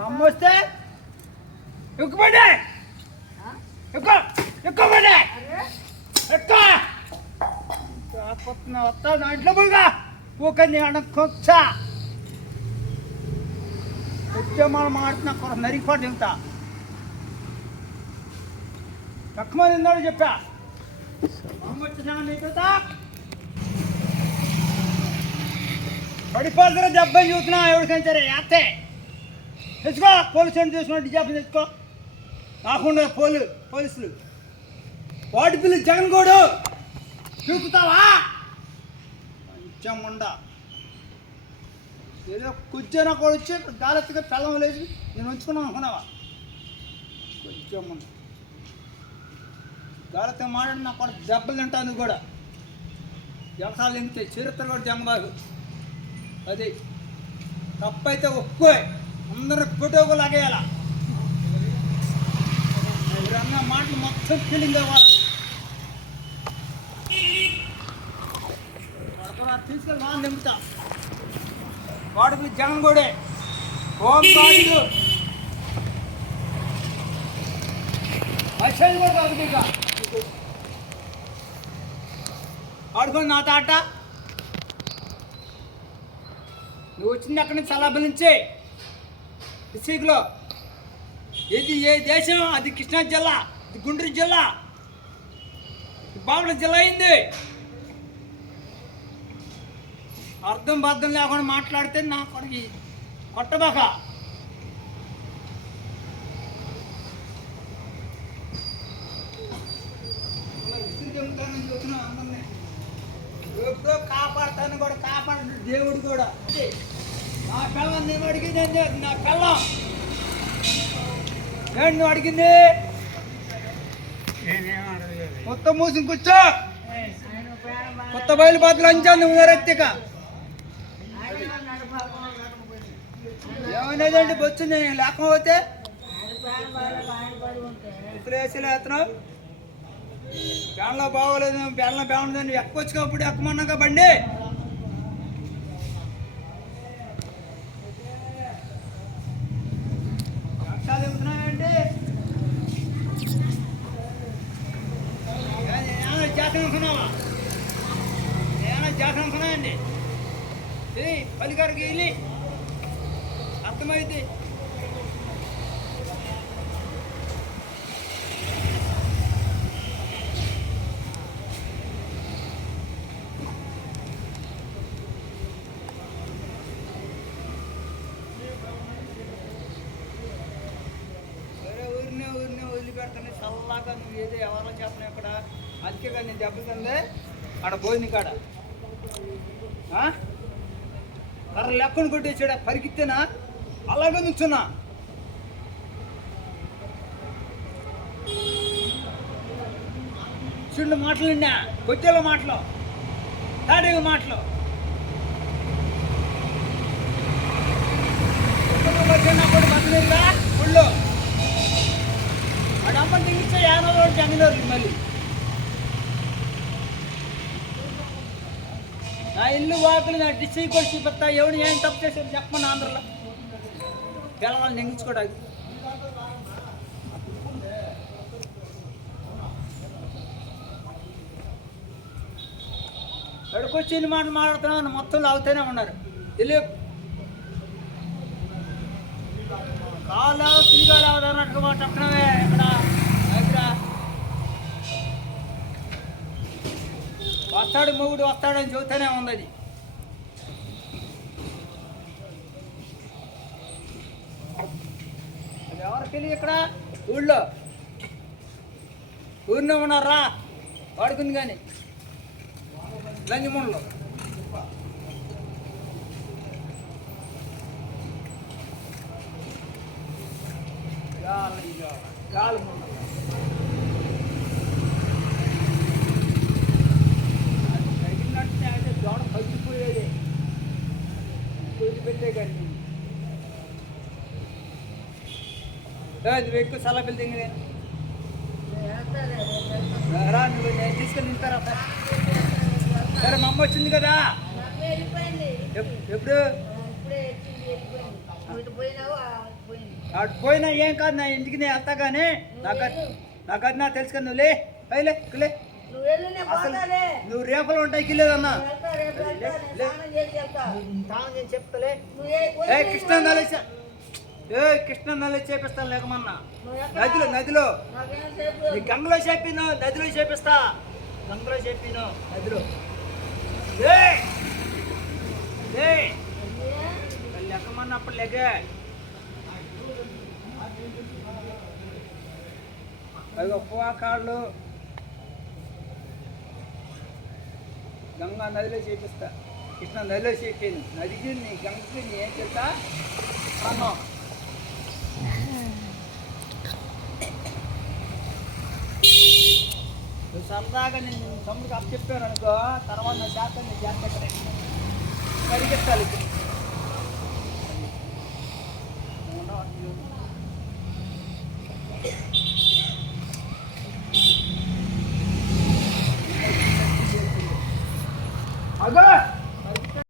అమ్మ వస్తే ఎక్కుపడే ఎక్కుపడే వస్తా దాంట్లో పోగా ఊకంది అడకొచ్చ ఉద్యమాలు మాడుతున్నా కొర నరిగిపాటు తింటా తక్కువ తిన్నాడు చెప్పా అమ్మ వచ్చినా నీకు పడిపోతున్న దెబ్బని చూస్తున్నా ఎవరికైనా సరే యాతే తెచ్చుకో పోలీసు అని చూసుకున్నా డిజాబ్ తెచ్చుకో కాకుండా పోలీసులు వాటి పిల్లి జగన్ గోడు చూపుతావా కొంచెం ఏదో కూర్చొని కూడా వచ్చి గాలెత్తుగా పెళ్ళం లేచి నేను ఉంచుకున్నాను అనుకున్నావా కొంచెం గాలెత్తుగా మాట్లాడి నా కూడా దెబ్బలు తింటాను కూడా వ్యవసాయాలు ఎంగితే చరిత్ర కూడా జంగబాగు అది తప్పైతే ఒప్పుకోయి అందరూ ఫోటోకు లాగేయాల అన్న మాటలు మొత్తం ఫీలింగ్ అవ్వాలి తీసుకెళ్ళి బాగా నింపుతా వాడికి జగన్ కూడా ఓం బాడు వచ్చేది కూడా కాదు మీకు ఆడుకొని నా తాట నువ్వు వచ్చింది అక్కడి నుంచి సలహా నుంచి డిస్ట్రిక్ట్లో ఇది ఏ దేశం అది కృష్ణా జిల్లా ఇది గుంటూరు జిల్లా బాపట్ల జిల్లా అయింది అర్థం బద్దం లేకుండా మాట్లాడితే నా కొడుకు కొట్టబాక ఎప్పుడో కాపాడుతాను కూడా కాపాడు దేవుడు కూడా నా పిల్లం నేను అడిగింది నా పిల్లం ఏంటి నువ్వు అడిగింది కొత్త మూసి కూర్చో కొత్త బయలు బాతులు అంచా నువ్వు ఎరెత్తిక ఏమనేదండి బొచ్చు నేను లేకపోతే ఇప్పుడు వేసేలా ఎత్తనావు బ్యాన్లో బాగోలేదు బ్యాన్లో బాగుండదని ఎక్కొచ్చు అప్పుడు ఎక్కమన్నాక బండి లక్షాలు ఏముతున్నాయండి ఏమైనా జాతర అనుకున్నావా ఏమైనా జాతర అనుకున్నాయండి ఇది పలికారికి వెళ్ళి అర్థమైంది ఊరినే వదిలిపెడతాను చల్లగా నువ్వు ఏదో ఎవరో చెప్పను ఇక్కడ అందుకే కానీ నేను దెబ్బతిందే ఆడ భోజనం కాడ కర్ర లెక్కను కొట్టేసాడా పరిగెత్తేనా అలాగే నుంచున్నా చిన్న మాటలు నిన్నా కొట్టేల మాటలు తాడేవి మాటలు వచ్చినప్పుడు బతులేదా ఒళ్ళు వాడు అమ్మ దిగిచ్చే యానో జంగినోరు మళ్ళీ నా ఇల్లు వాకులు నా డిస్ట్రిక్ట్ కూడా చూపిస్తా ఎవడు ఏం తప్పు చేసేది చెప్పమని ఆంధ్రలో పిల్లవాళ్ళని నెంగించుకోవడానికి ఎక్కడికొచ్చి ఎన్ని మాటలు మాట్లాడుతున్నామని మొత్తం లాగుతూనే ఉన్నారు ఇల్లు కాలు తిరిగాలు అవదన్నట్టుగా మాట్లాడుతున్నావే ఇక్కడ దగ్గర వస్తాడు మొగుడు వస్తాడని చెబుతూనే ఉంది అది అది ఎవరికి తెలియదు ఇక్కడ ఊరిలో ఉన్నారా వాడుకుంది కానీ లంజముండలో గాలి తగినట్టే అయితే దోడ పచ్చిపోయేది పెట్టే కానీ నువ్వు ఎక్కువ సలహాలు దిగి రా నువ్వు నేను తీసుకెళ్ళి నింటారా సరే మా అమ్మ వచ్చింది కదా ఎప్పుడు అటు పోయినా ఏం కాదు, నా ఇంటికి నేను వెళ్తా కానీ నాకు అది నాకు తెలుసు కదా. నువ్వు లే అసలు నువ్వు రేపలు ఉంటాయి కిలేదన్నా చెప్తలే. కృష్ణ నల్లి చేపిస్తాను లేకమన్నా. నదిలో గంగలో చెప్పిను, నదిలో చేపిస్తా. గంగలో చెప్పిను, నదిలో లెక్కమన్నా అప్పుడు లెగే. అవి గొప్ప కాళ్ళు గంగా నదిలో చేపిస్తా. కృష్ణ నదిలో చెప్పాను, నదికి నీ గంగకి నీ ఏం చేస్తా అన్నాం. నువ్వు సరదాగా నేను తమ్ముడికి అప్పు చెప్పాను అనుకో, తర్వాత నా చేత నేను జాగ్రత్త పరిగెత్తాలి. అగో